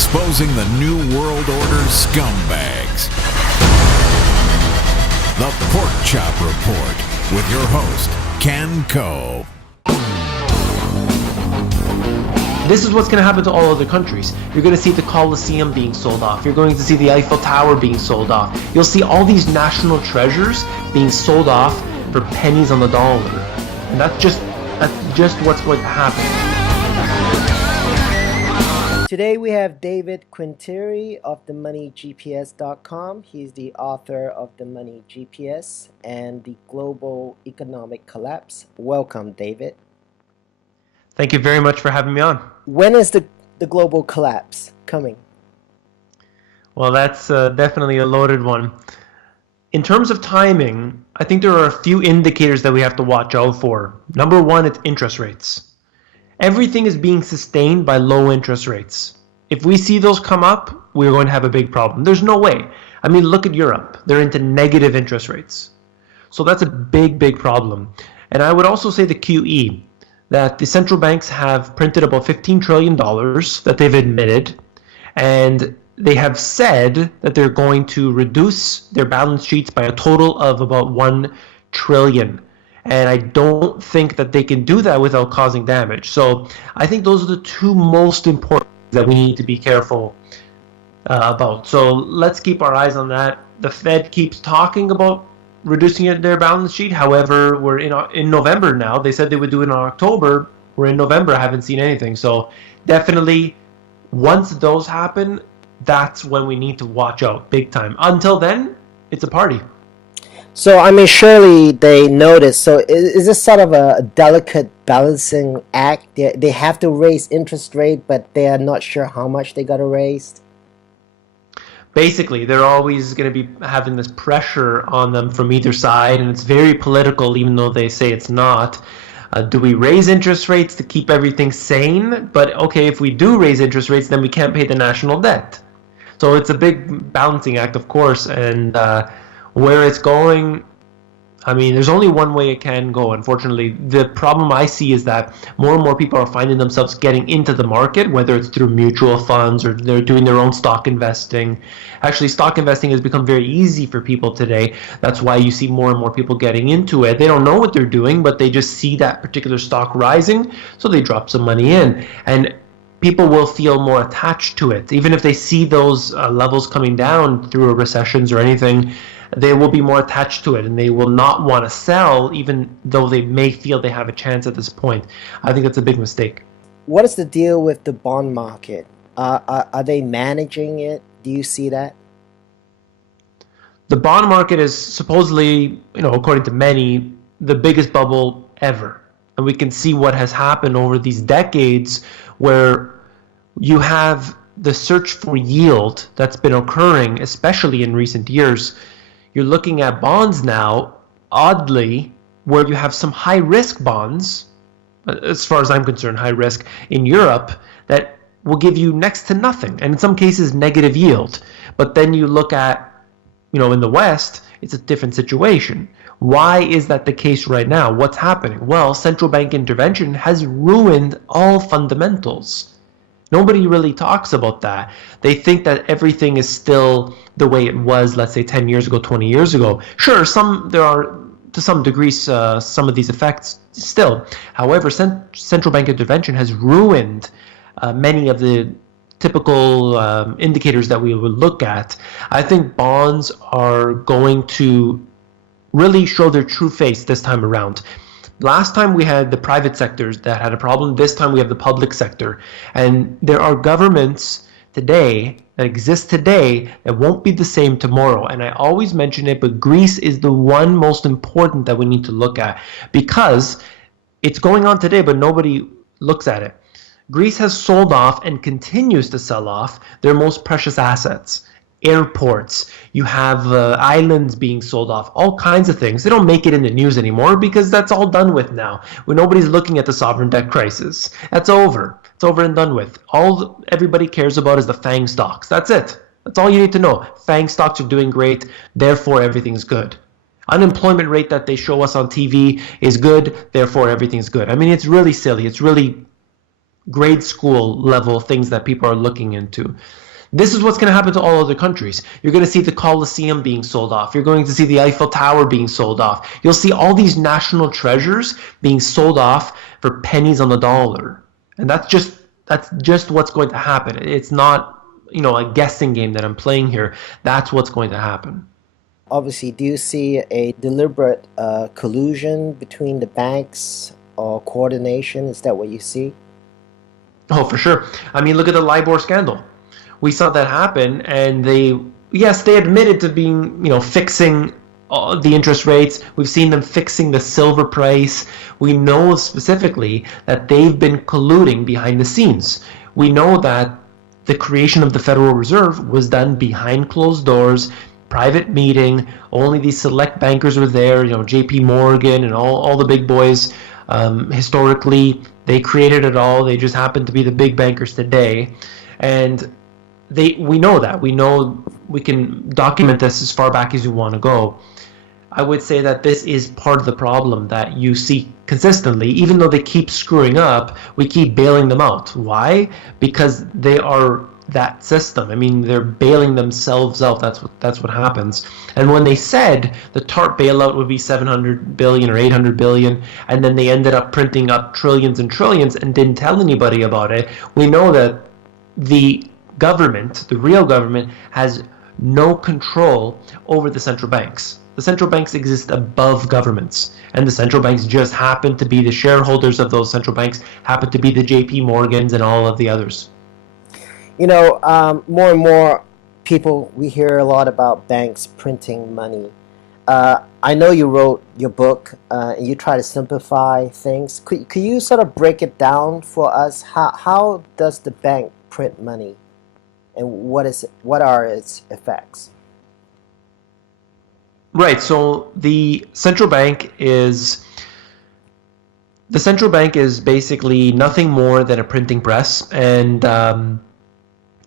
exposing the New World Order scumbags. The Pork Chop Report with your host, Ken Coe. This is what's going to happen to all other countries. You're going to see the Colosseum being sold off. You're going to see the Eiffel Tower being sold off. You'll see all these national treasures being sold off for pennies on the dollar. And that's just what's going to happen. Today we have David Quintieri of themoneygps.com. He's the author of The Money GPS and the Global Economic Collapse. Welcome, David. Thank you very much for having me on. When is the global collapse coming? Well, that's definitely a loaded one. In terms of timing, I think there are a few indicators that we have to watch out for. Number one, it's interest rates. Everything is being sustained by low interest rates. If we see those come up, we're going to have a big problem. There's no way. I mean, look at Europe. They're into negative interest rates. So that's a big, big problem. And I would also say the QE, that the central banks have printed about $15 trillion that they've admitted, and they have said that they're going to reduce their balance sheets by a total of about $1 trillion. And I don't think that they can do that without causing damage. So I think those are the two most important that we need to be careful about. So let's keep our eyes on that. The Fed keeps talking about reducing their balance sheet. However, we're in November now. They said they would do it in October. We're in November. I haven't seen anything. So definitely once those happen, that's when we need to watch out big time. Until then, it's a party. So, I mean, surely they notice. So is this sort of a delicate balancing act? They have to raise interest rate, but they are not sure how much they got to raise? Basically, they're always going to be having this pressure on them from either side, and it's very political, even though they say it's not. Do we raise interest rates to keep everything sane? But okay, if we do raise interest rates, then we can't pay the national debt. So it's a big balancing act, of course, and where it's going, I mean, there's only one way it can go, unfortunately. The problem I see is that more and more people are finding themselves getting into the market, whether it's through mutual funds or they're doing their own stock investing. Actually, stock investing has become very easy for people today. That's why you see more and more people getting into it. They don't know what they're doing, but they just see that particular stock rising, so they drop some money in. And people will feel more attached to it. Even if they see those levels coming down through recessions or anything, they will be more attached to it, and they will not want to sell, even though they may feel they have a chance at this point. I think that's a big mistake. What is the deal with the bond market? Are they managing it? Do you see that? The bond market is supposedly, according to many, the biggest bubble ever. And we can see what has happened over these decades where you have the search for yield that's been occurring, especially in recent years. You're looking at bonds now, oddly, where you have some high-risk bonds, as far as I'm concerned, high risk, in Europe, that will give you next to nothing, and in some cases negative yield. But then you look at, in the West, it's a different situation. Why is that the case right now? What's happening? Well, central bank intervention has ruined all fundamentals. Nobody really talks about that. They think that everything is still the way it was, let's say 10 years ago, 20 years ago. Sure, there are, to some degrees, some of these effects still. However, central bank intervention has ruined many of the typical indicators that we would look at. I think bonds are going to really show their true face this time around. Last time we had the private sectors that had a problem. This time we have the public sector. And there are governments today that exist today that won't be the same tomorrow. And I always mention it, but Greece is the one most important that we need to look at because it's going on today, but nobody looks at it. Greece has sold off and continues to sell off their most precious assets. Airports, you have islands being sold off, all kinds of things. They don't make it in the news anymore because that's all done with now. When nobody's looking at the sovereign debt crisis, that's over. It's over and done with. All everybody cares about is the FANG stocks. That's it. That's all you need to know. FANG stocks are doing great, therefore everything's good. Unemployment rate that they show us on TV is good, therefore everything's good. I mean, it's really silly. It's really grade school level things that people are looking into. This is what's going to happen to all other countries. You're going to see the Colosseum being sold off. You're going to see the Eiffel Tower being sold off. You'll see all these national treasures being sold off for pennies on the dollar. And that's just what's going to happen. It's not, a guessing game that I'm playing here. That's what's going to happen. Obviously, do you see a deliberate collusion between the banks or coordination? Is that what you see? Oh, for sure. I mean, look at the LIBOR scandal. We saw that happen, and they admitted to being, fixing the interest rates. We've seen them fixing the silver price. We know specifically that they've been colluding behind the scenes. We know that the creation of the Federal Reserve was done behind closed doors, private meeting. Only these select bankers were there, JP Morgan and all the big boys. Historically, they created it all. They just happen to be the big bankers today. And we know that. We know we can document this as far back as you want to go. I would say that this is part of the problem that you see consistently. Even though they keep screwing up, we keep bailing them out. Why? Because they are that system. I mean, they're bailing themselves out. That's what happens. And when they said the TARP bailout would be 700 billion or 800 billion, and then they ended up printing up trillions and trillions and didn't tell anybody about it, we know that the government, the real government, has no control over the central banks. The central banks exist above governments, and the central banks just happen to be the shareholders of those central banks, happen to be the JP Morgans and all of the others. More and more people, we hear a lot about banks printing money. I know you wrote your book and you try to simplify things. Could you sort of break it down for us? How does the bank print money, and what are its effects? Right. So the central bank is basically nothing more than a printing press, and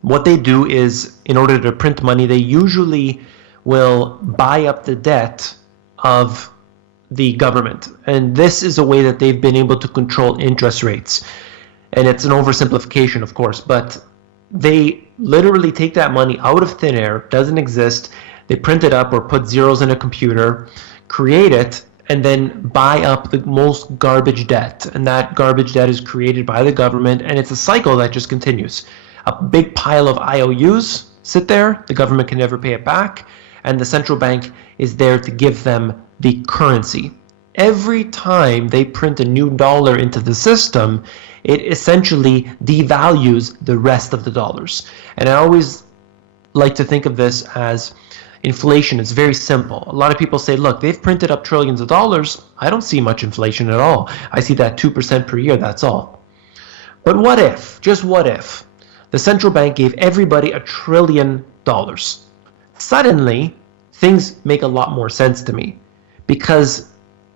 what they do is, in order to print money, they usually will buy up the debt of the government, and this is a way that they've been able to control interest rates. And it's an oversimplification, of course, but they literally take that money out of thin air, doesn't exist. They print it up or put zeros in a computer, create it, and then buy up the most garbage debt. And that garbage debt is created by the government, and it's a cycle that just continues. A big pile of IOUs sit there, the government can never pay it back, and the central bank is there to give them the currency. Every time they print a new dollar into the system, it essentially devalues the rest of the dollars. And I always like to think of this as inflation. It's very simple. A lot of people say, look, they've printed up trillions of dollars. I don't see much inflation at all. I see that 2% per year, that's all. But what if, just what if, the central bank gave everybody $1 trillion? Suddenly, things make a lot more sense to me, because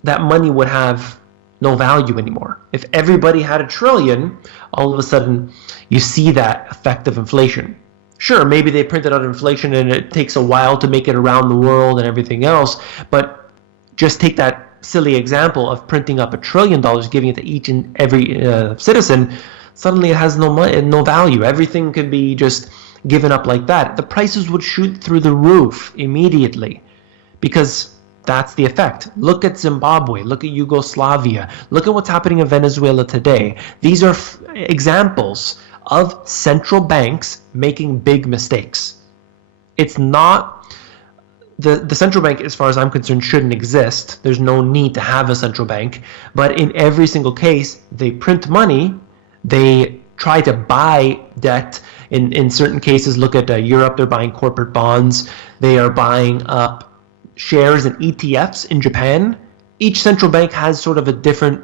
that money would have no value anymore. If everybody had $1 trillion, all of a sudden you see that effect of inflation. Sure, maybe they printed out inflation and it takes a while to make it around the world and everything else, but just take that silly example of printing up $1 trillion, giving it to each and every citizen. Suddenly it has no value. Everything could be just given up like that. The prices would shoot through the roof immediately, because that's the effect. Look at Zimbabwe. Look at Yugoslavia. Look at what's happening in Venezuela today. These are examples of central banks making big mistakes. It's not the central bank, as far as I'm concerned, shouldn't exist. There's no need to have a central bank. But in every single case, they print money. They try to buy debt. In certain cases, look at Europe. They're buying corporate bonds. They are buying up shares in ETFs in Japan. Each central bank has sort of a different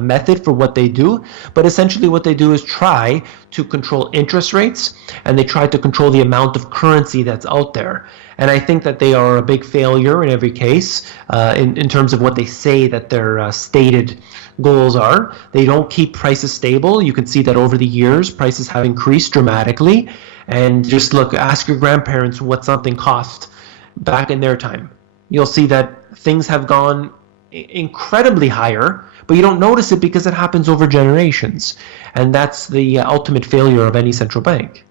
method for what they do, but essentially what they do is try to control interest rates, and they try to control the amount of currency that's out there. And I think that they are a big failure in every case in terms of what they say that their stated goals are. They don't keep prices stable. You can see that over the years, prices have increased dramatically. And just ask your grandparents what something cost back in their time. You'll see that things have gone incredibly higher, but you don't notice it because it happens over generations. And that's the ultimate failure of any central bank.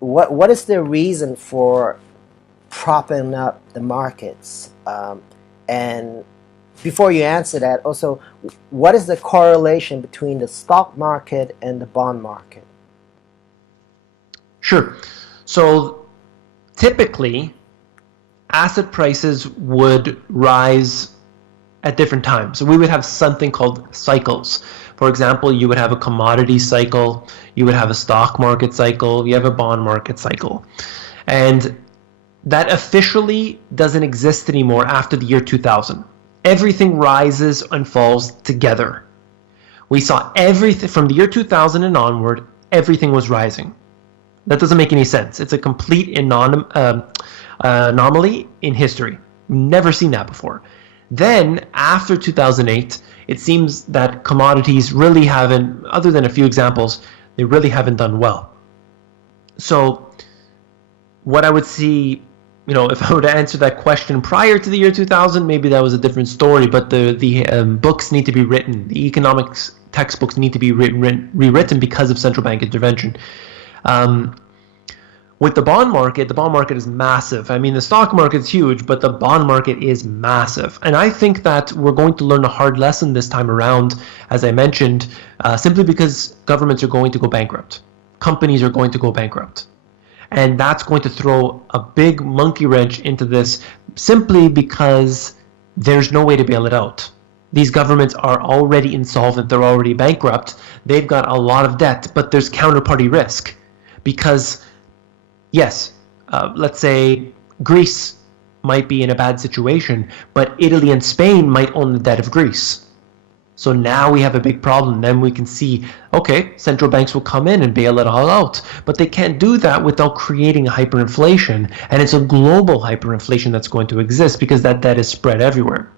What is the reason for propping up the markets? And before you answer that, also, what is the correlation between the stock market and the bond market? Sure. So typically, asset prices would rise at different times. So we would have something called cycles. For example, you would have a commodity cycle, you would have a stock market cycle, you have a bond market cycle. And that officially doesn't exist anymore after the year 2000. Everything rises and falls together. We saw everything from the year 2000 and onward, everything was rising. That doesn't make any sense. It's a complete anomaly in history. Never seen that before. Then, after 2008, it seems that commodities really haven't, other than a few examples, they really haven't done well. So, what I would see, if I were to answer that question prior to the year 2000, maybe that was a different story, but the books need to be written. The economics textbooks need to be rewritten because of central bank intervention. With the bond market is massive. I mean, the stock market's huge, but the bond market is massive. And I think that we're going to learn a hard lesson this time around, as I mentioned, simply because governments are going to go bankrupt. Companies are going to go bankrupt. And that's going to throw a big monkey wrench into this simply because there's no way to bail it out. These governments are already insolvent. They're already bankrupt. They've got a lot of debt, but there's counterparty risk because yes, let's say Greece might be in a bad situation, but Italy and Spain might own the debt of Greece. So now we have a big problem. Then we can see, okay, central banks will come in and bail it all out. But they can't do that without creating a hyperinflation. And it's a global hyperinflation that's going to exist because that debt is spread everywhere.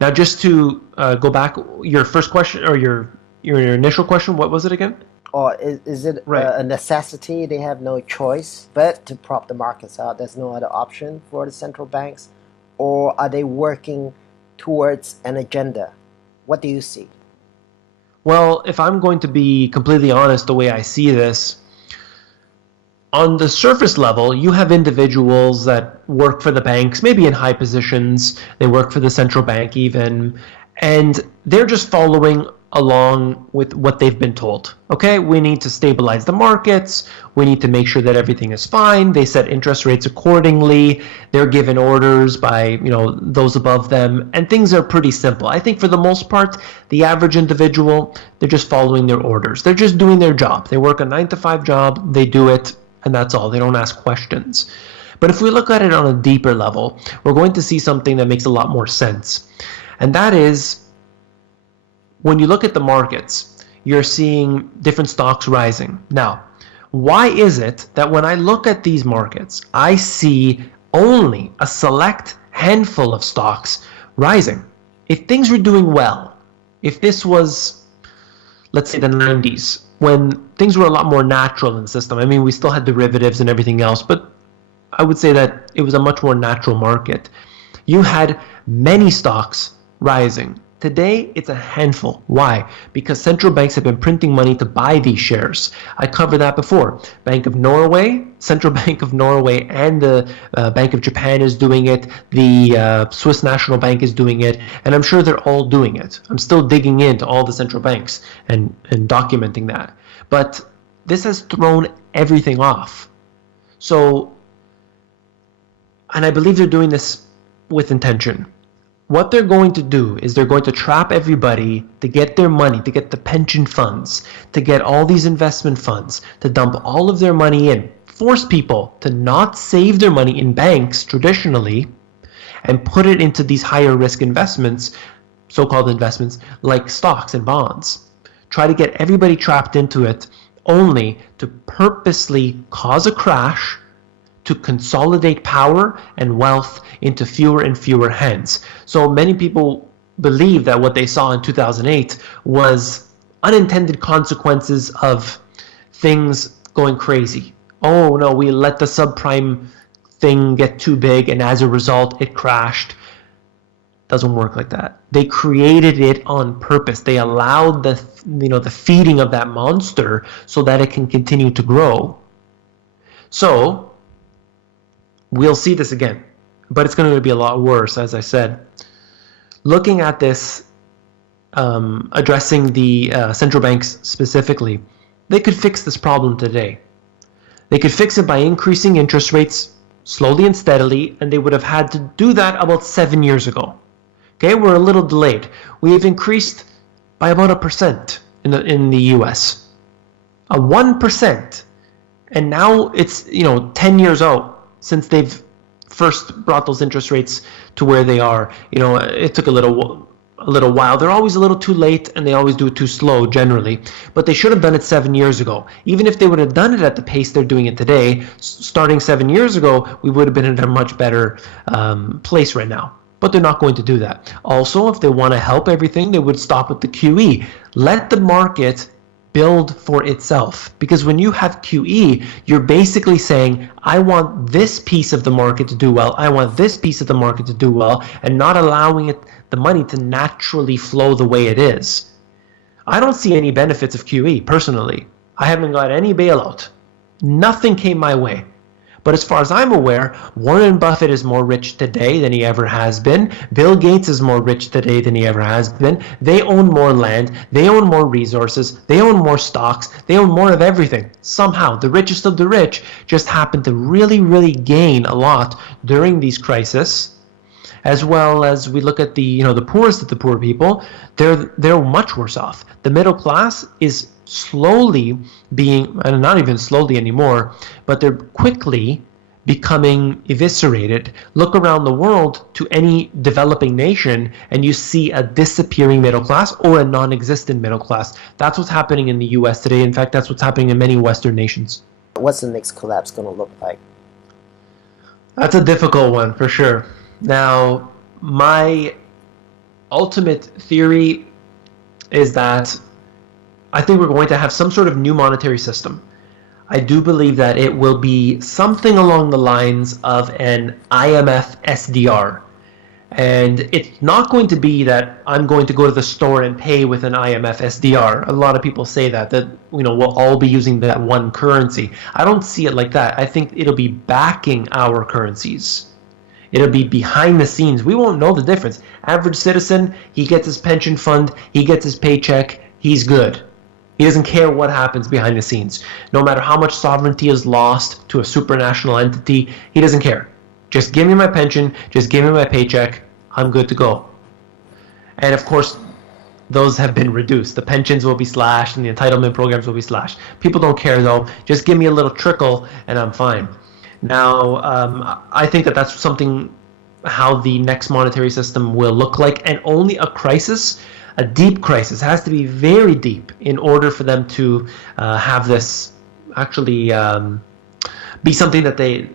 Now, just to go back, your first question or your initial question, what was it again? Or is it a necessity? They have no choice but to prop the markets out. There's no other option for the central banks? Or are they working towards an agenda? What do you see? Well, if I'm going to be completely honest, the way I see this, on the surface level, you have individuals that work for the banks, maybe in high positions, they work for the central bank even, and they're just following along with what they've been told. Okay, we need to stabilize the markets, we need to make sure that everything is fine. They set interest rates accordingly, they're given orders by those above them, and things are pretty simple. I think for the most part, the average individual, they're just following their orders. They're just doing their job. They work a 9-to-5 job, they do it, and that's all. They don't ask questions. But if we look at it on a deeper level, we're going to see something that makes a lot more sense. And that is, when you look at the markets, you're seeing different stocks rising. Now, why is it that when I look at these markets, I see only a select handful of stocks rising? If things were doing well, if this was, let's say, the 90s, when things were a lot more natural in the system, I mean, we still had derivatives and everything else, but I would say that it was a much more natural market. You had many stocks rising. Today, it's a handful. Why? Because central banks have been printing money to buy these shares. I covered that before. Bank of Norway, Central Bank of Norway, and the Bank of Japan is doing it. The Swiss National Bank is doing it. And I'm sure they're all doing it. I'm still digging into all the central banks and documenting that. But this has thrown everything off. So, and I believe they're doing this with intention. What they're going to do is they're going to trap everybody to get their money, to get the pension funds, to get all these investment funds, to dump all of their money in, force people to not save their money in banks traditionally and put it into these higher risk investments, so-called investments like stocks and bonds. Try to get everybody trapped into it only to purposely cause a crash, to consolidate power and wealth into fewer and fewer hands. So many people believe that what they saw in 2008 was unintended consequences of things going crazy. Oh no, we let the subprime thing get too big and as a result it crashed. Doesn't work like that. They created it on purpose. They allowed the feeding of that monster so that it can continue to grow. So we'll see this again, but it's going to be a lot worse, as I said. Looking at this, addressing the central banks specifically, they could fix this problem today. They could fix it by increasing interest rates slowly and steadily, and they would have had to do that about 7 years ago. Okay, we're a little delayed. We've increased by about 1% in the US. 1%. And now it's 10 years out since they've first brought those interest rates to where they are. It took a little while. They're always a little too late, and they always do it too slow generally. But they should have done it 7 years ago. Even if they would have done it at the pace they're doing it today, starting 7 years ago, we would have been in a much better place right now. But they're not going to do that. Also, if they want to help everything, they would stop at the QE. Let the market build for itself. Because when you have QE, you're basically saying, I want this piece of the market to do well, I want this piece of the market to do well, and not allowing the money to naturally flow the way it is. I don't see any benefits of QE, personally. I haven't got any bailout. Nothing came my way. But as far as I'm aware, Warren Buffett is more rich today than he ever has been. Bill Gates is more rich today than he ever has been. They own more land. They own more resources. They own more stocks. They own more of everything. Somehow, the richest of the rich just happen to really, really gain a lot during these crises. As well as we look at the poorest of the poor people, they're much worse off. The middle class is slowly being, and not even slowly anymore, but they're quickly becoming eviscerated. Look around the world to any developing nation and you see a disappearing middle class or a non-existent middle class. That's what's happening in the US today. In fact, that's what's happening in many Western nations. What's the next collapse going to look like? That's a difficult one for sure. Now, my ultimate theory is that I think we're going to have some sort of new monetary system. I do believe that it will be something along the lines of an IMF SDR. And it's not going to be that I'm going to go to the store and pay with an IMF SDR. A lot of people say that we'll all be using that one currency. I don't see it like that. I think it'll be backing our currencies. It'll be behind the scenes. We won't know the difference. Average citizen, he gets his pension fund, he gets his paycheck, he's good. He doesn't care what happens behind the scenes. No matter how much sovereignty is lost to a supranational entity, he doesn't care. Just give me my pension, just give me my paycheck, I'm good to go. And of course, those have been reduced. The pensions will be slashed and the entitlement programs will be slashed. People don't care though. Just give me a little trickle and I'm fine. Now, I think that that's something how the next monetary system will look like, and only a crisis, a deep crisis, has to be very deep in order for them to have this actually be something that they,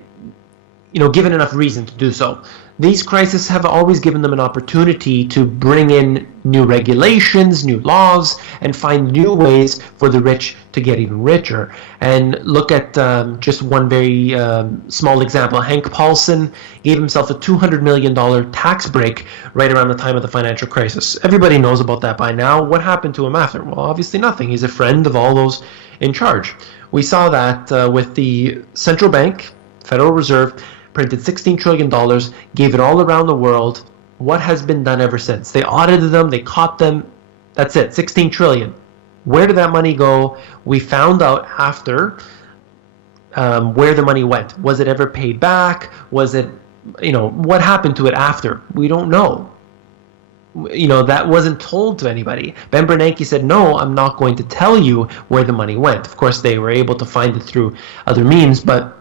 given enough reason to do so. These crises have always given them an opportunity to bring in new regulations, new laws, and find new ways for the rich to get even richer. And look at just one very small example. Hank Paulson gave himself a $200 million tax break right around the time of the financial crisis. Everybody knows about that by now. What happened to him after? Well, obviously nothing. He's a friend of all those in charge. We saw that with the central bank, Federal Reserve, printed $16 trillion, gave it all around the world. What has been done ever since? They audited them, they caught them. That's it, 16 trillion. Where did that money go? We found out after where the money went. Was it ever paid back? Was it, what happened to it after? We don't know. That wasn't told to anybody. Ben Bernanke said, no, I'm not going to tell you where the money went. Of course, they were able to find it through other means, but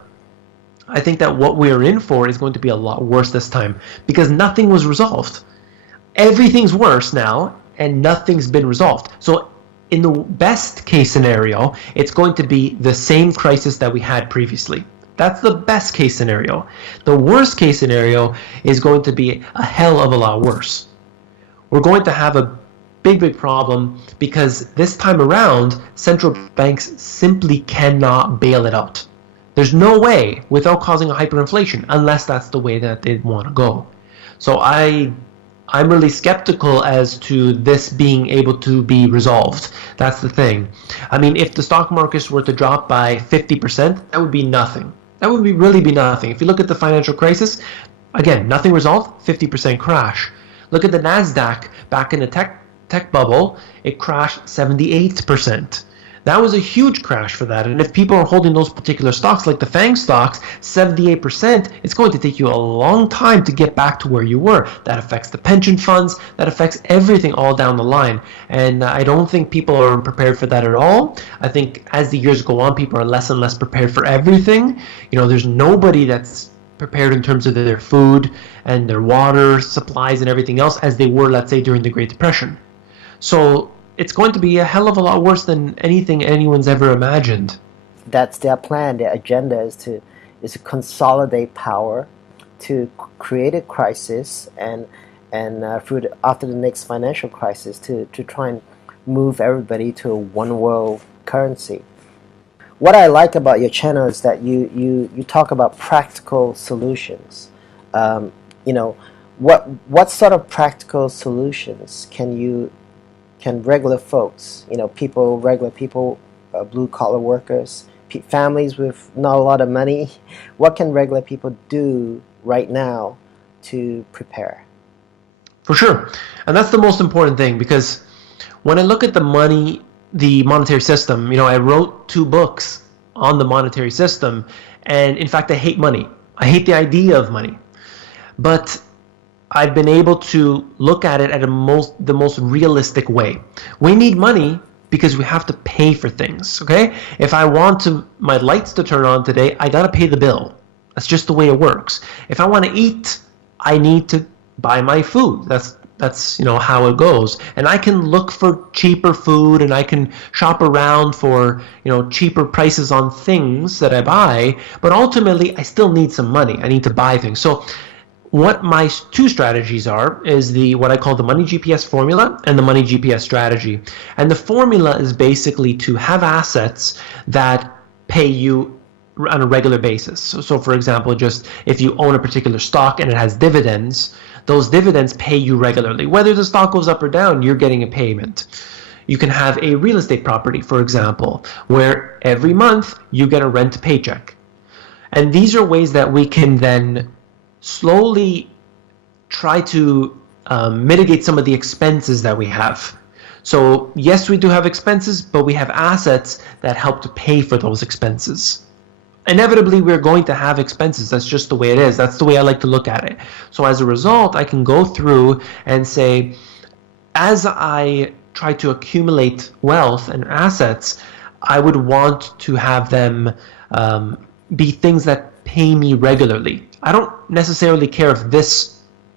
I think that what we're in for is going to be a lot worse this time because nothing was resolved. Everything's worse now and nothing's been resolved. So in the best case scenario, it's going to be the same crisis that we had previously. That's the best case scenario. The worst case scenario is going to be a hell of a lot worse. We're going to have a big problem because this time around, central banks simply cannot bail it out. There's no way without causing a hyperinflation unless that's the way that they want to go. So I I'm really skeptical as to this being able to be resolved. That's the thing. I mean, if the stock markets were to drop by 50%, that would be nothing. That would really be nothing. If you look at the financial crisis, again, nothing resolved, 50% crash. Look at the NASDAQ back in the tech bubble, it crashed 78%. That was a huge crash for that. And if people are holding those particular stocks, like the FANG stocks, 78%, it's going to take you a long time to get back to where you were. That affects the pension funds. That affects everything all down the line. And I don't think people are prepared for that at all. I think as the years go on, people are less and less prepared for everything. There's nobody that's prepared in terms of their food and their water supplies and everything else as they were, let's say, during the Great Depression. So it's going to be a hell of a lot worse than anything anyone's ever imagined. That's their plan. Their agenda is to consolidate power, to create a crisis, and after the next financial crisis, to try and move everybody to a one world currency. What I like about your channel is that you talk about practical solutions. What sort of practical solutions can regular folks, regular people, blue-collar workers, families with not a lot of money, what can regular people do right now to prepare? For sure. And that's the most important thing, because when I look at the monetary system, I wrote 2 books on the monetary system, and in fact, I hate money. I hate the idea of money. But I've been able to look at it at the most realistic way. We need money because we have to pay for things, okay? If I want my lights to turn on today, I gotta pay the bill. That's just the way it works. If I want to eat, I need to buy my food. That's how it goes. And I can look for cheaper food, and I can shop around for cheaper prices on things that I buy, but ultimately I still need some money. I need to buy things. So what my 2 strategies are is what I call the Money GPS formula and the Money GPS strategy. And the formula is basically to have assets that pay you on a regular basis. So for example, just if you own a particular stock and it has dividends, those dividends pay you regularly. Whether the stock goes up or down, you're getting a payment. You can have a real estate property, for example, where every month you get a rent paycheck. And these are ways that we can then slowly try to mitigate some of the expenses that we have. So yes, we do have expenses, but we have assets that help to pay for those expenses. Inevitably, we're going to have expenses. That's just the way it is. That's the way I like to look at it. So as a result, I can go through and say, as I try to accumulate wealth and assets, I would want to have them be things that pay me regularly. I don't necessarily care if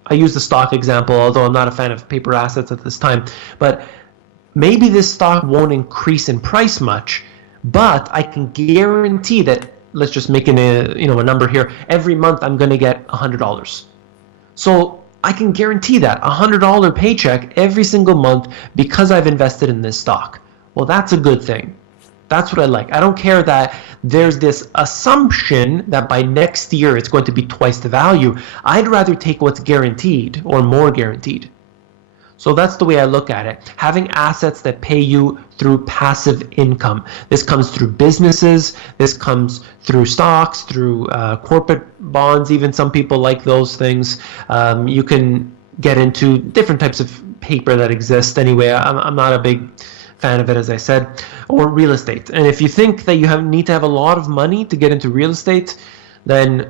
I use the stock example, although I'm not a fan of paper assets at this time, but maybe this stock won't increase in price much, but I can guarantee that, let's just make a number here, every month I'm going to get $100. So I can guarantee that $100 paycheck every single month because I've invested in this stock. Well, that's a good thing. That's what I like. I don't care that there's this assumption that by next year it's going to be twice the value. I'd rather take what's guaranteed or more guaranteed. So that's the way I look at it. Having assets that pay you through passive income. This comes through businesses. This comes through stocks, through corporate bonds. Even some people like those things. You can get into different types of paper that exist. Anyway, I'm not a big fan of it, as I said, or real estate. And if you think that you need to have a lot of money to get into real estate, then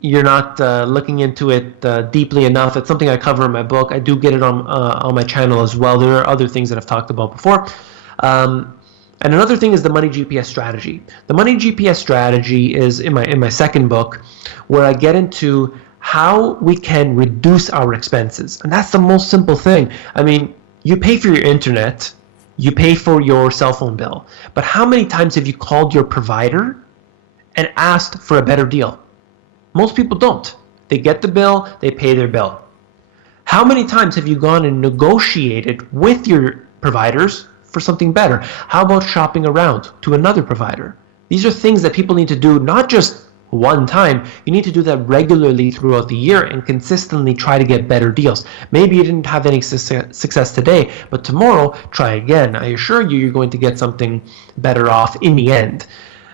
you're not looking into it deeply enough. It's something I cover in my book. I do get it on my channel as well. There are other things that I've talked about before. And another thing is the Money GPS strategy. The Money GPS strategy is in my second book, where I get into how we can reduce our expenses. And that's the most simple thing. I mean, you pay for your internet, you pay for your cell phone bill, but how many times have you called your provider and asked for a better deal? Most people don't. They get the bill, they pay their bill. How many times have you gone and negotiated with your providers for something better? How about shopping around to another provider? These are things that people need to do, not just one time. You need to do that regularly throughout the year and consistently try to get better deals. Maybe you didn't have any success today, but tomorrow try again. I assure you, you're going to get something better off in the end.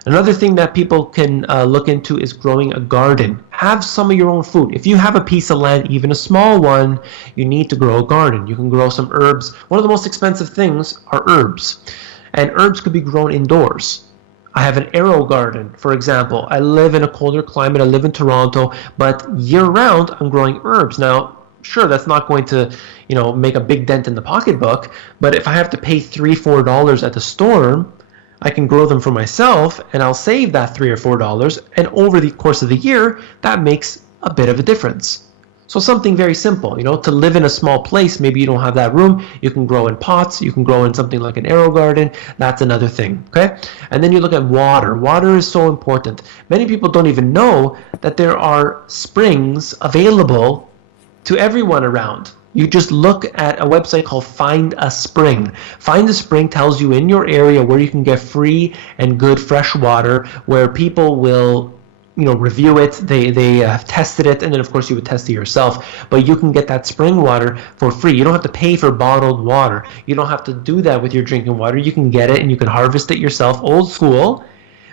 Another thing that people can look into is growing a garden. Have some of your own food. If you have a piece of land, even a small one, you need to grow a garden. You can grow some herbs. One of the most expensive things are herbs, and herbs could be grown indoors. I have an arrow garden, for example. I live in a colder climate. I live in Toronto, but year-round, I'm growing herbs. Now, sure, that's not going to, make a big dent in the pocketbook, but if I have to pay $3-4 at the store, I can grow them for myself, and I'll save that $3 or $4, and over the course of the year, that makes a bit of a difference. So something very simple, to live in a small place, maybe you don't have that room, you can grow in pots, you can grow in something like an arrow garden, that's another thing, okay? And then you look at water. Water is so important. Many people don't even know that there are springs available to everyone around. You just look at a website called Find a Spring. Find a Spring tells you in your area where you can get free and good fresh water, where people will review it, they have tested it, and then of course you would test it yourself, but you can get that spring water for free. You don't have to pay for bottled water. You don't have to do that with your drinking water. You can get it and you can harvest it yourself, old school,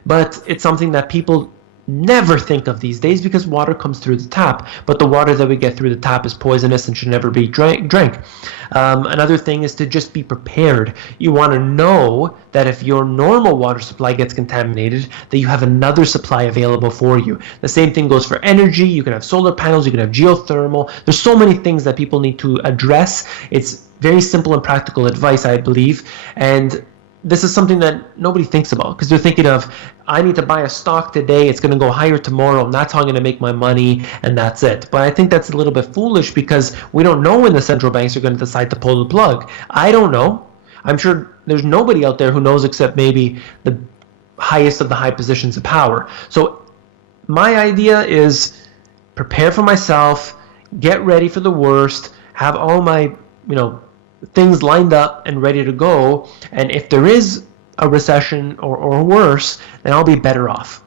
but it's something that people never think of these days because water comes through the tap, but the water that we get through the tap is poisonous and should never be drank. Another thing is to just be prepared. You want to know that if your normal water supply gets contaminated, that you have another supply available for you. The same thing goes for energy. You can have solar panels, you can have geothermal. There's so many things that people need to address. It's very simple and practical advice, I believe, and this is something that nobody thinks about because they're thinking of, I need to buy a stock today, it's going to go higher tomorrow, and that's how I'm going to make my money, and that's it. But I think that's a little bit foolish because we don't know when the central banks are going to decide to pull the plug. I don't know. I'm sure there's nobody out there who knows except maybe the highest of the high positions of power. So my idea is prepare for myself, get ready for the worst, have all my, things lined up and ready to go, and if there is a recession or worse, then I'll be better off.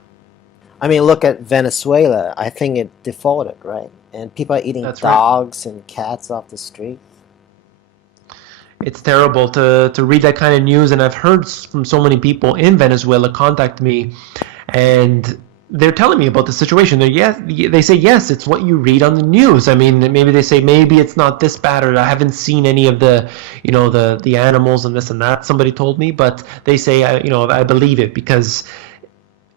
I mean, look at Venezuela. I think it defaulted, right? And people are eating dogs and cats off the street. It's terrible to read that kind of news, and I've heard from so many people in Venezuela contact me, and they're telling me about the situation. They say, yes, it's what you read on the news. I mean, maybe they say, maybe it's not this bad, or I haven't seen any of the, the animals and this and that, somebody told me, but they say, I believe it because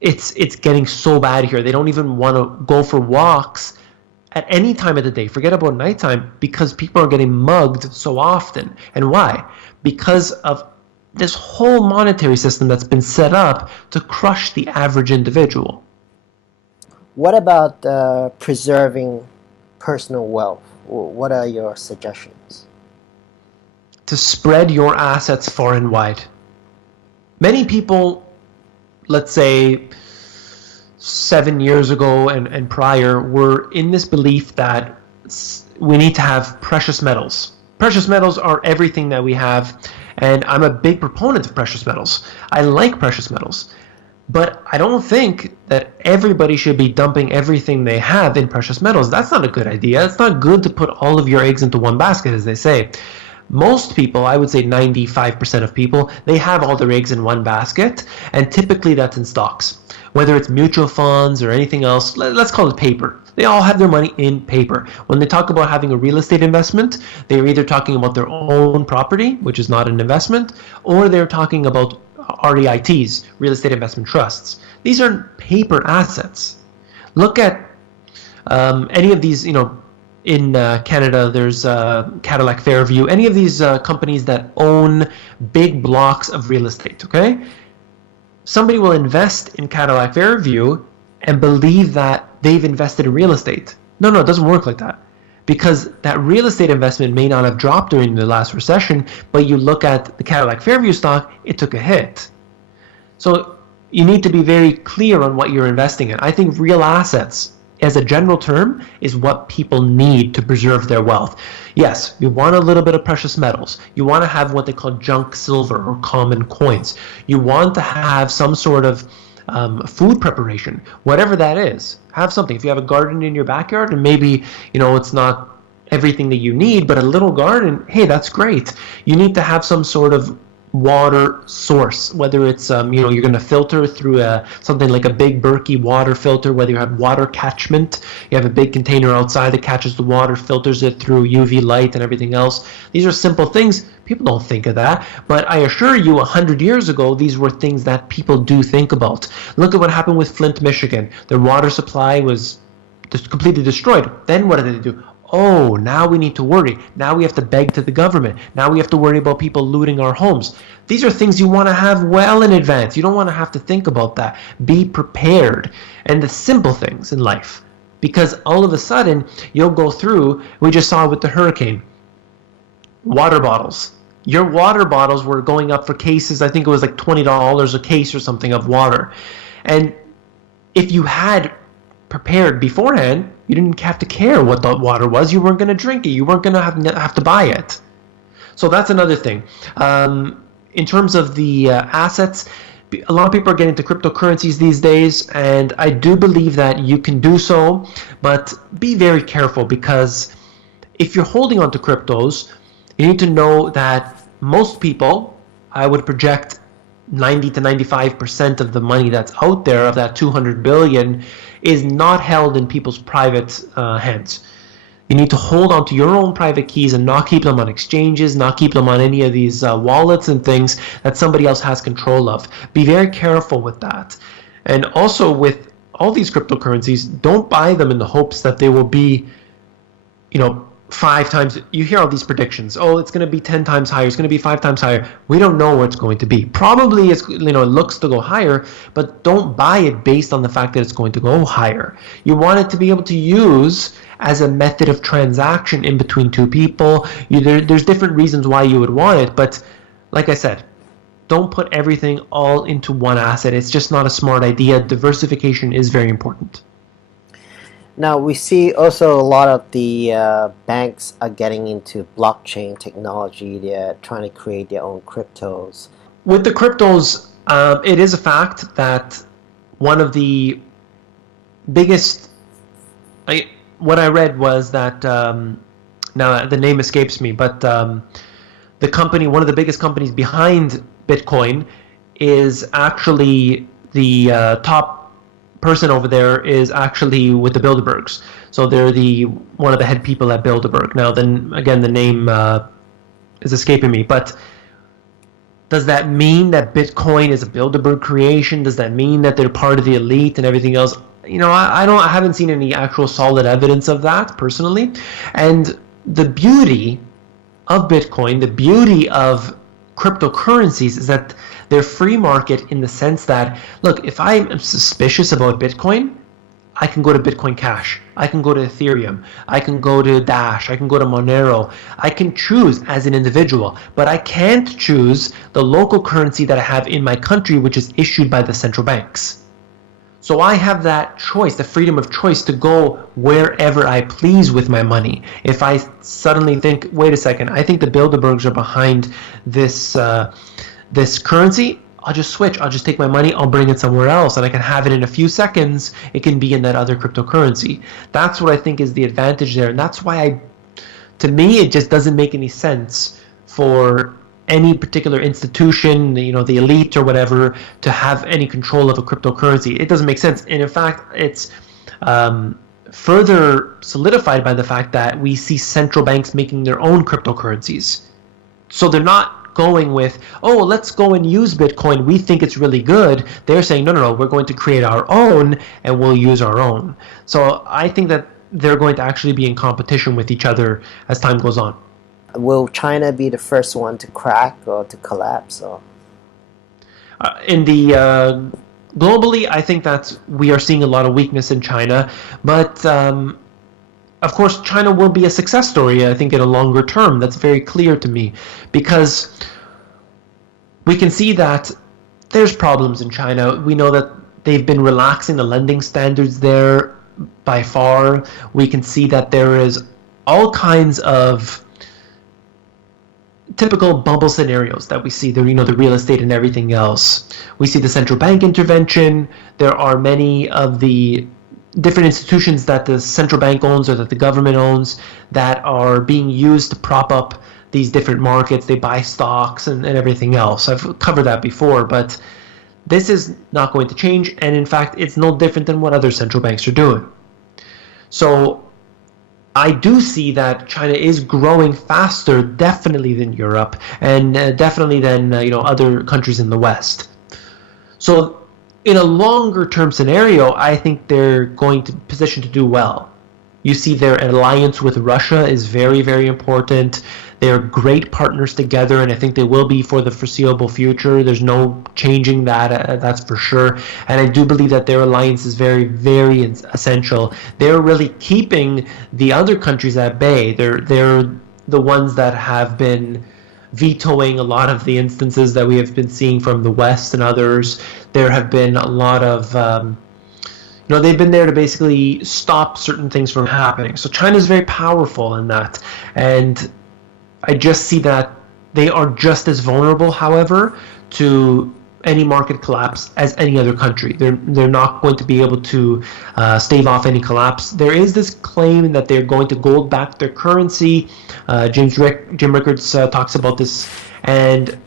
it's getting so bad here. They don't even want to go for walks at any time of the day. Forget about nighttime because people are getting mugged so often. And why? Because of this whole monetary system that's been set up to crush the average individual. What about preserving personal wealth? What are your suggestions? To spread your assets far and wide. Many people, let's say 7 years ago and prior, were in this belief that we need to have precious metals. Precious metals are everything that we have, and I'm a big proponent of precious metals. I like precious metals. But I don't think that everybody should be dumping everything they have in precious metals. That's not a good idea. It's not good to put all of your eggs into one basket, as they say. Most people, I would say 95% of people, they have all their eggs in one basket, and typically that's in stocks. Whether it's mutual funds or anything else, let's call it paper. They all have their money in paper. When they talk about having a real estate investment, they're either talking about their own property, which is not an investment, or they're talking about REITs, real estate investment trusts. These are paper assets. Look at any of these, in Canada, there's Cadillac Fairview, any of these companies that own big blocks of real estate, okay? Somebody will invest in Cadillac Fairview and believe that they've invested in real estate. No, it doesn't work like that. Because that real estate investment may not have dropped during the last recession, but you look at the Cadillac Fairview stock, it took a hit. So you need to be very clear on what you're investing in. I think real assets, as a general term, is what people need to preserve their wealth. Yes, you want a little bit of precious metals. You want to have what they call junk silver or common coins. You want to have some sort of food preparation, whatever that is. Have something. If you have a garden in your backyard, and maybe, it's not everything that you need, but a little garden, hey, that's great. You need to have some sort of water source, whether it's you're going to filter through something like a big Berkey water filter, whether you have water catchment, you have a big container outside that catches the water, filters it through UV light and everything else. These are simple things. People don't think of that, but I assure you 100 years ago these were things that people do think about. Look at what happened with Flint, Michigan. Their water supply was just completely destroyed. Then what did they do? Oh, now we need to worry. Now we have to beg to the government. Now we have to worry about people looting our homes. These are things you want to have well in advance. You don't want to have to think about that. Be prepared. And the simple things in life. Because all of a sudden, you'll go through, we just saw with the hurricane, water bottles. Your water bottles were going up for cases, I think it was like $20 a case or something of water. And if you had prepared beforehand, you didn't have to care what the water was. You weren't going to drink it. You weren't going to have to buy it. So that's another thing. In terms of the assets, a lot of people are getting into cryptocurrencies these days, and I do believe that you can do so, but be very careful, because if you're holding onto cryptos, you need to know that most people, I would project 90 to 95% of the money that's out there, of that 200 billion, is not held in people's private hands. You need to hold on to your own private keys and not keep them on exchanges, not keep them on any of these wallets and things that somebody else has control of. Be very careful with that. And also with all these cryptocurrencies, don't buy them in the hopes that they will be, 5 times. You hear all these predictions. Oh, it's going to be 10 times higher. It's going to be 5 times higher. We don't know what it's going to be. Probably it looks to go higher, but don't buy it based on the fact that it's going to go higher. You want it to be able to use as a method of transaction in between two people. There's different reasons why you would want it, but like I said, don't put everything all into one asset. It's just not a smart idea. Diversification is very important. Now, we see also a lot of the banks are getting into blockchain technology. They're trying to create their own cryptos. With the cryptos, it is a fact that one of the biggest, what I read was that, now the name escapes me, but the company, one of the biggest companies behind Bitcoin, is actually the top person over there is actually with the Bilderbergs. So they're one of the head people at Bilderberg. Now then again, the name is escaping me, but does that mean that Bitcoin is a Bilderberg creation? Does that mean that they're part of the elite and everything else? I haven't seen any actual solid evidence of that personally. And the beauty of Bitcoin, the beauty of cryptocurrencies is that they're free market in the sense that, look, if I am suspicious about Bitcoin, I can go to Bitcoin Cash, I can go to Ethereum, I can go to Dash, I can go to Monero. I can choose as an individual, but I can't choose the local currency that I have in my country, which is issued by the central banks. So I have that choice, the freedom of choice to go wherever I please with my money. If I suddenly think, wait a second, I think the Bilderbergs are behind this this currency, I'll just switch. I'll just take my money, I'll bring it somewhere else, and I can have it in a few seconds. It can be in that other cryptocurrency. That's what I think is the advantage there. And that's why to me, it just doesn't make any sense for any particular institution, the elite or whatever, to have any control of a cryptocurrency. It doesn't make sense. And in fact, it's further solidified by the fact that we see central banks making their own cryptocurrencies. So they're not going with, oh, let's go and use Bitcoin, we think it's really good. They're saying, no, we're going to create our own and we'll use our own. So I think that they're going to actually be in competition with each other as time goes on. Will China be the first one to crack or to collapse? Or? In the globally, I think that we are seeing a lot of weakness in China, but of course, China will be a success story, I think, in a longer term. That's very clear to me, because we can see that there's problems in China. We know that they've been relaxing the lending standards there by far. We can see that there is all kinds of typical bubble scenarios that we see, the real estate and everything else. We see the central bank intervention. There are many of the different institutions that the central bank owns or that the government owns that are being used to prop up these different markets. They buy stocks and everything else. I've covered that before, but this is not going to change, and in fact, it's no different than what other central banks are doing. So I do see that China is growing faster, definitely than Europe, and definitely than other countries in the West. So in a longer term scenario, I think they're going to position to do well. You see their alliance with Russia is very, very important. They're great partners together, and I think they will be for the foreseeable future. There's no changing that, that's for sure. And I do believe that their alliance is very, very essential. They're really keeping the other countries at bay. They're the ones that have been vetoing a lot of the instances that we have been seeing from the West and others. There have been a lot of they've been there to basically stop certain things from happening. So China is very powerful in that. And I just see that they are just as vulnerable, however, to any market collapse as any other country. They're not going to be able to stave off any collapse. There is this claim that they're going to gold back their currency. Jim Rickards talks about this. And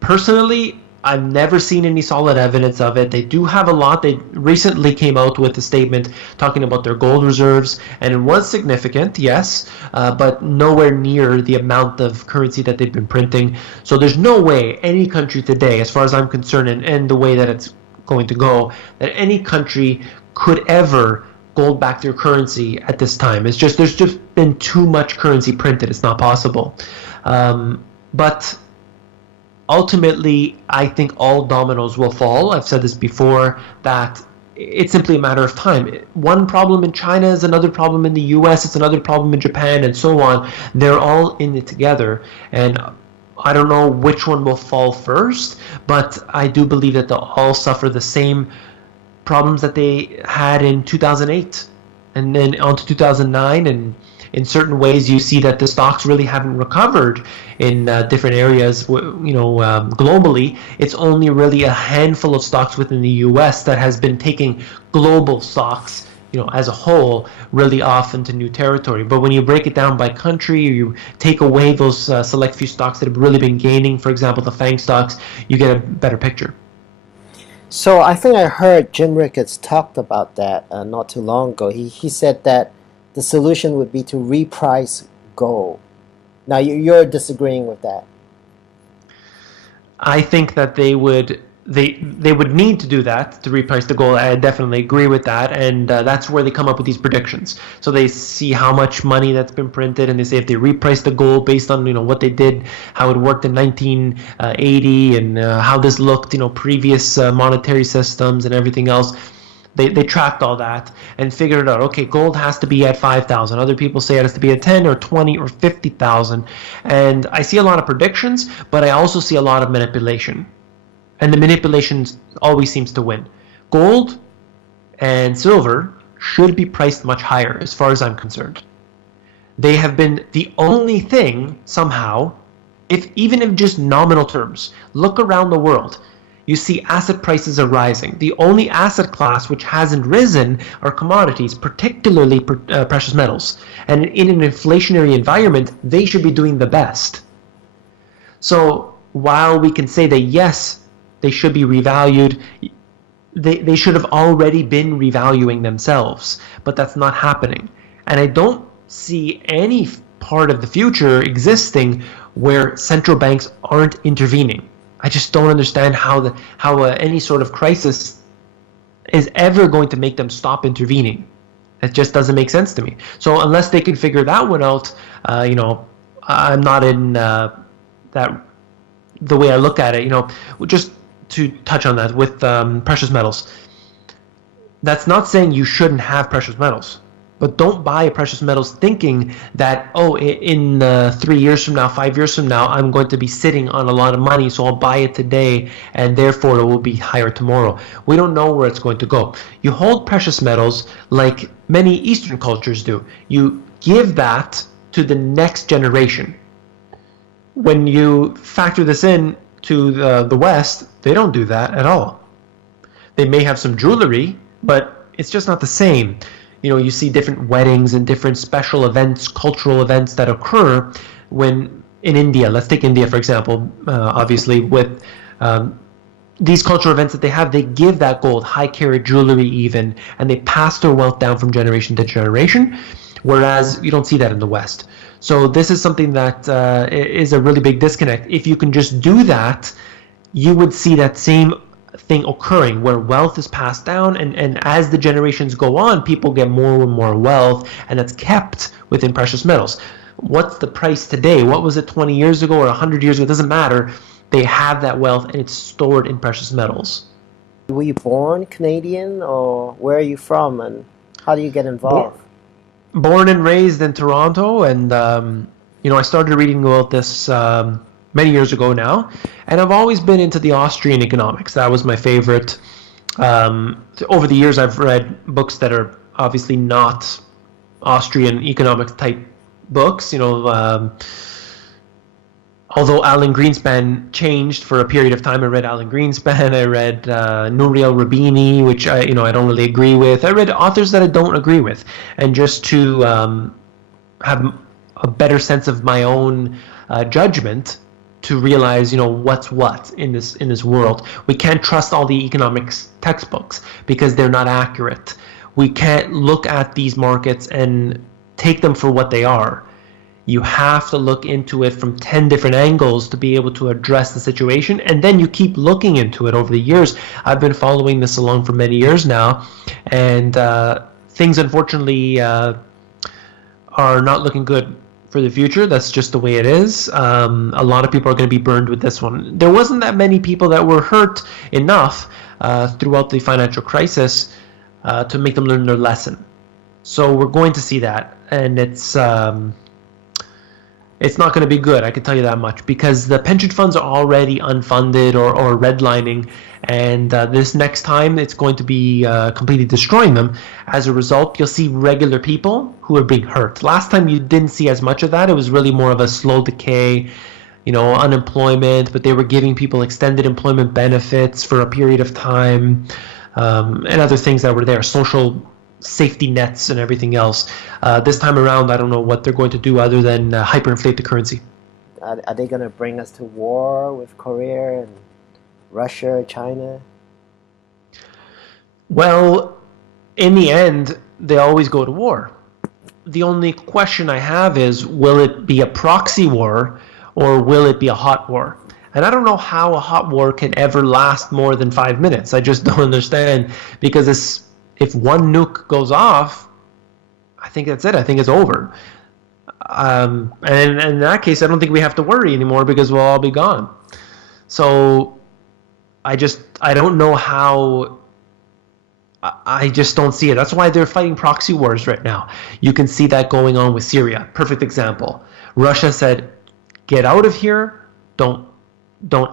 personally, I've never seen any solid evidence of it. They do have a lot. They recently came out with a statement talking about their gold reserves, and it was significant, yes, but nowhere near the amount of currency that they've been printing. So there's no way any country today, as far as I'm concerned, and the way that it's going to go, that any country could ever gold back their currency at this time. It's just, there's just been too much currency printed. It's not possible. But ultimately, I think all dominoes will fall. I've said this before, that it's simply a matter of time. One problem in China is another problem in the US, it's another problem in Japan, and so on. They're all in it together. And I don't know which one will fall first, but I do believe that they'll all suffer the same problems that they had in 2008 and then on to 2009. And in certain ways, you see that the stocks really haven't recovered in different areas, globally. It's only really a handful of stocks within the U.S. that has been taking global stocks, as a whole, really off into new territory. But when you break it down by country, or you take away those select few stocks that have really been gaining, for example, the FANG stocks, you get a better picture. So I think I heard Jim Rickards talked about that not too long ago. He said that the solution would be to reprice gold. Now you're disagreeing with that. I think that they would need to do that, to reprice the gold. I definitely agree with that, and that's where they come up with these predictions. So they see how much money that's been printed, and they say if they reprice the gold based on what they did, how it worked in 1980, and how this looked, previous monetary systems and everything else. They tracked all that and figured it out. Okay, gold has to be at 5,000. Other people say it has to be at 10 or 20 or 50,000. And I see a lot of predictions, but I also see a lot of manipulation. And the manipulation always seems to win. Gold and silver should be priced much higher, as far as I'm concerned. They have been the only thing, somehow, even if just nominal terms. Look around the world. You see asset prices are rising. The only asset class which hasn't risen are commodities, particularly precious metals. And in an inflationary environment, they should be doing the best. So while we can say that, yes, they should be revalued, they should have already been revaluing themselves. But that's not happening. And I don't see any part of the future existing where central banks aren't intervening. I just don't understand how any sort of crisis is ever going to make them stop intervening. It just doesn't make sense to me. So unless they can figure that one out, I'm not in that the way I look at it. Just to touch on that with precious metals. That's not saying you shouldn't have precious metals. But don't buy precious metals thinking that, in 3 years from now, 5 years from now, I'm going to be sitting on a lot of money, so I'll buy it today, and therefore it will be higher tomorrow. We don't know where it's going to go. You hold precious metals like many Eastern cultures do. You give that to the next generation. when you factor this in to the West, they don't do that at all. They may have some jewelry, but it's just not the same. You see different weddings and different special events, cultural events that occur when in India. Let's take India, for example. Obviously, with these cultural events that they have, they give that gold, high carat jewelry even, and they pass their wealth down from generation to generation, whereas you don't see that in the West. So this is something that is a really big disconnect. If you can just do that, you would see that same thing occurring where wealth is passed down, and as the generations go on, people get more and more wealth, and that's kept within precious metals. What's the price today? What was it 20 years ago or 100 years ago? It doesn't matter. They have that wealth, and it's stored in precious metals. Were you born Canadian, or where are you from, and how do you get involved? Born and raised in Toronto, and I started reading about this many years ago now, and I've always been into the Austrian economics. That was my favorite. Over the years, I've read books that are obviously not Austrian economics type books. Although Alan Greenspan changed for a period of time, I read Alan Greenspan. I read Nouriel Roubini, which I don't really agree with. I read authors that I don't agree with, and just to have a better sense of my own judgment, to realize what's what in this world. We can't trust all the economics textbooks because they're not accurate. We can't look at these markets and take them for what they are. You have to look into it from 10 different angles to be able to address the situation, and then you keep looking into it over the years. I've been following this along for many years now, and things unfortunately are not looking good for the future. That's just the way it is. A lot of people are going to be burned with this one. There wasn't that many people that were hurt enough throughout the financial crisis to make them learn their lesson. So we're going to see that, and it's not going to be good, I can tell you that much, because the pension funds are already unfunded or redlining, and this next time it's going to be completely destroying them. As a result, you'll see regular people who are being hurt. Last time you didn't see as much of that. It was really more of a slow decay, unemployment, but they were giving people extended employment benefits for a period of time, and other things that were there, social safety nets and everything else. This time around, I don't know what they're going to do other than hyperinflate the currency. Are they going to bring us to war with Korea and Russia, China? Well, in the end, they always go to war. The only question I have is, will it be a proxy war or will it be a hot war? And I don't know how a hot war can ever last more than 5 minutes. I just don't understand, because if one nuke goes off, I think that's it. I think it's over. And in that case, I don't think we have to worry anymore because we'll all be gone. So I don't know how. I just don't see it. That's why they're fighting proxy wars right now. You can see that going on with Syria. Perfect example. Russia said, "Get out of here. Don't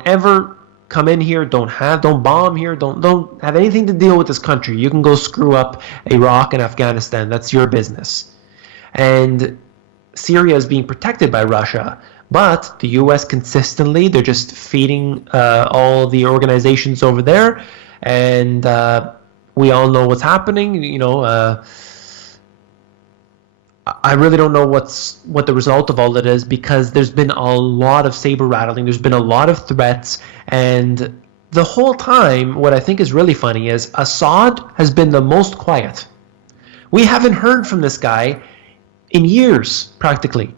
ever come in here. Don't bomb here. Don't have anything to deal with this country. You can go screw up Iraq and Afghanistan. That's your business." And Syria is being protected by Russia, but the U.S. consistently, they're just feeding all the organizations over there, and we all know what's happening. I really don't know what the result of all that is, because there's been a lot of saber rattling. There's been a lot of threats, and the whole time, what I think is really funny is Assad has been the most quiet. We haven't heard from this guy in years, practically.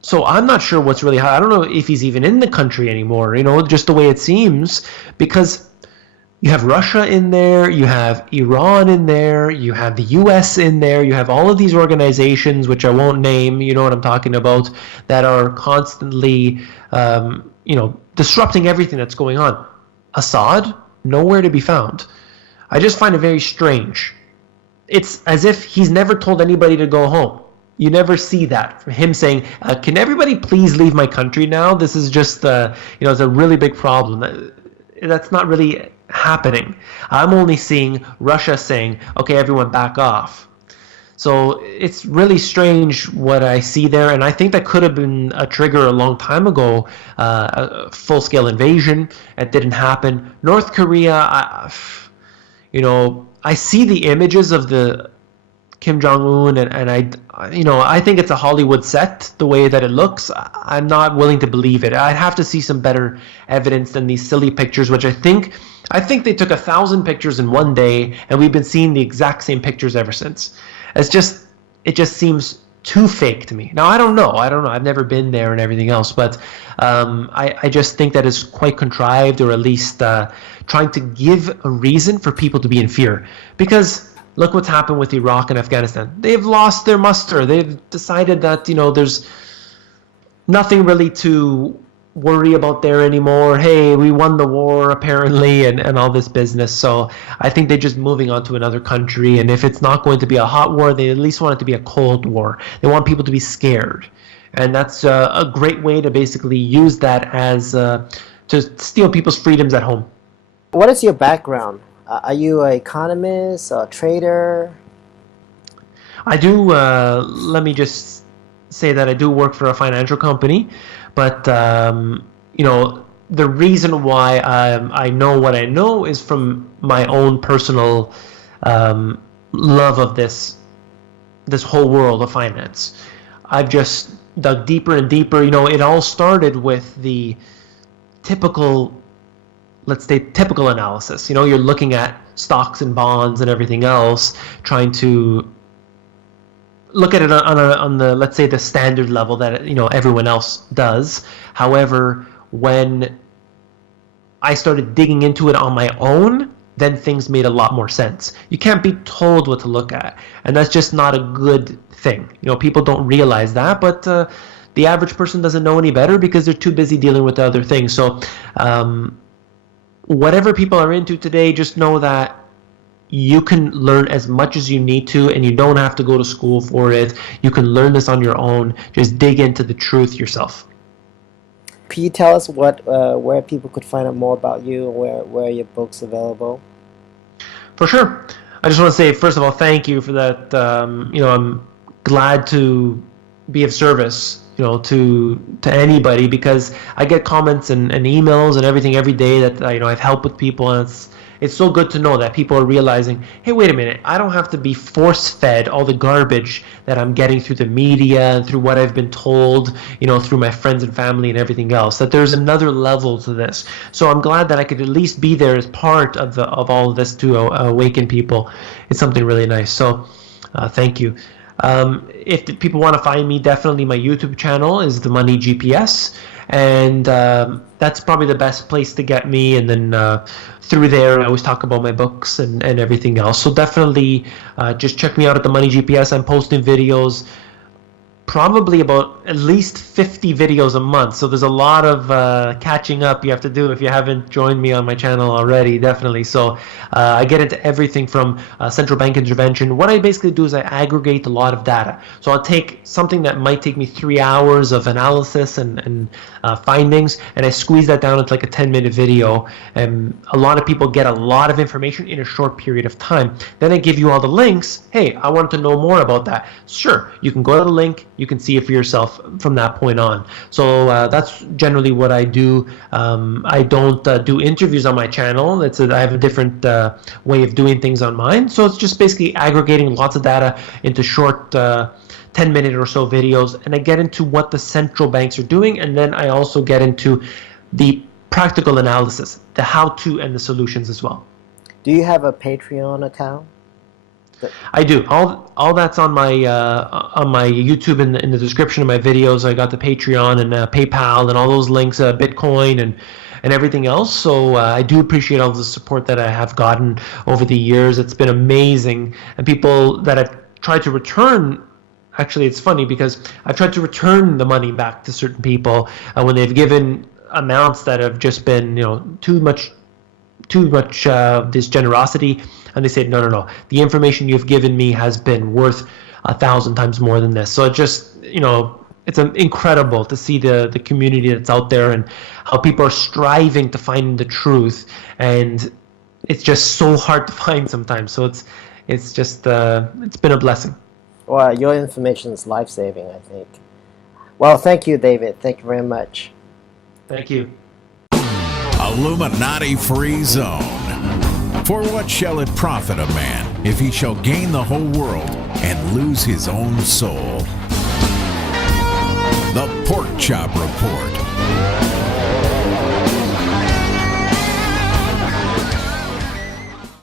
So I'm not sure what's really. I don't know if he's even in the country anymore. Just the way it seems, because you have Russia in there, you have Iran in there, you have the US in there, you have all of these organizations, which I won't name, you know what I'm talking about, that are constantly, disrupting everything that's going on. Assad, nowhere to be found. I just find it very strange. It's as if he's never told anybody to go home. You never see that. Him saying, can everybody please leave my country now? This is just, it's a really big problem. That's not really happening. I'm only seeing Russia saying, okay, everyone back off. So it's really strange what I see there, and I think that could have been a trigger a long time ago, a full-scale invasion. It didn't happen. North Korea, I see the images of the Kim Jong-un, and I think it's a Hollywood set the way that it looks. I'm not willing to believe it. I'd have to see some better evidence than these silly pictures, which I think they took 1,000 pictures in one day, and we've been seeing the exact same pictures ever since. It just seems too fake to me. Now I don't know. I've never been there and everything else, but I just think that it's quite contrived, or at least trying to give a reason for people to be in fear. Because look what's happened with Iraq and Afghanistan. They've lost their muster. They've decided that there's nothing really to worry about there anymore. Hey, we won the war apparently, and all this business. So I think they're just moving on to another country, and if it's not going to be a hot war, they at least want it to be a cold war. They want people to be scared, and that's a great way to basically use that as to steal people's freedoms at home. What is your background? Are you an economist, a trader? I do, let me just say that I do work for a financial company, but, the reason why I know what I know is from my own personal love of this whole world of finance. I've just dug deeper and deeper. It all started with the typical analysis. You're looking at stocks and bonds and everything else, trying to look at it on the, let's say, the standard level that everyone else does. However, when I started digging into it on my own, then things made a lot more sense. You can't be told what to look at, and that's just not a good thing. People don't realize that, but the average person doesn't know any better because they're too busy dealing with the other things. So whatever people are into today, just know that you can learn as much as you need to, and you don't have to go to school for it. You can learn this on your own. Just dig into the truth yourself. Can you tell us where people could find out more about you, and where your book's available? For sure. I just want to say, first of all, thank you for that. I'm glad to be of service, to anybody, because I get comments and emails and everything every day that I've helped with people, and it's so good to know that people are realizing, hey, wait a minute, I don't have to be force-fed all the garbage that I'm getting through the media and through what I've been told, through my friends and family and everything else, that there's another level to this. So I'm glad that I could at least be there as part of all of this to awaken people. It's something really nice. So thank you. If people want to find me, definitely my YouTube channel is The Money GPS, and that's probably the best place to get me. And then through there, I always talk about my books and everything else. So definitely just check me out at The Money GPS. I'm posting videos, probably about at least 50 videos a month. So there's a lot of catching up you have to do if you haven't joined me on my channel already, definitely. So I get into everything from central bank intervention. What I basically do is I aggregate a lot of data. So I'll take something that might take me 3 hours of analysis and findings, and I squeeze that down into like a 10-minute video. And a lot of people get a lot of information in a short period of time. Then I give you all the links. Hey, I want to know more about that. Sure, you can go to the link. You can see it for yourself from that point on. So that's generally what I do. I don't do interviews on my channel. I have a different way of doing things on mine. So it's just basically aggregating lots of data into short 10-minute or so videos, and I get into what the central banks are doing, and then I also get into the practical analysis, the how-to and the solutions as well. Do you have a Patreon account? I do. All that's on my YouTube in the description of my videos. I got the Patreon and PayPal and all those links, Bitcoin and everything else. So I do appreciate all the support that I have gotten over the years. It's been amazing, and people that I've tried to return. Actually, it's funny because I've tried to return the money back to certain people when they've given amounts that have just been too much this generosity. And they said, no. The information you've given me has been worth 1,000 times more than this. So it just, it's incredible to see the community that's out there and how people are striving to find the truth. And it's just so hard to find sometimes. So it's just, it's been a blessing. Well, your information is life-saving, I think. Well, thank you, David. Thank you very much. Thank you. Illuminati-free zone. For what shall it profit a man if he shall gain the whole world and lose his own soul? The Pork Chop Report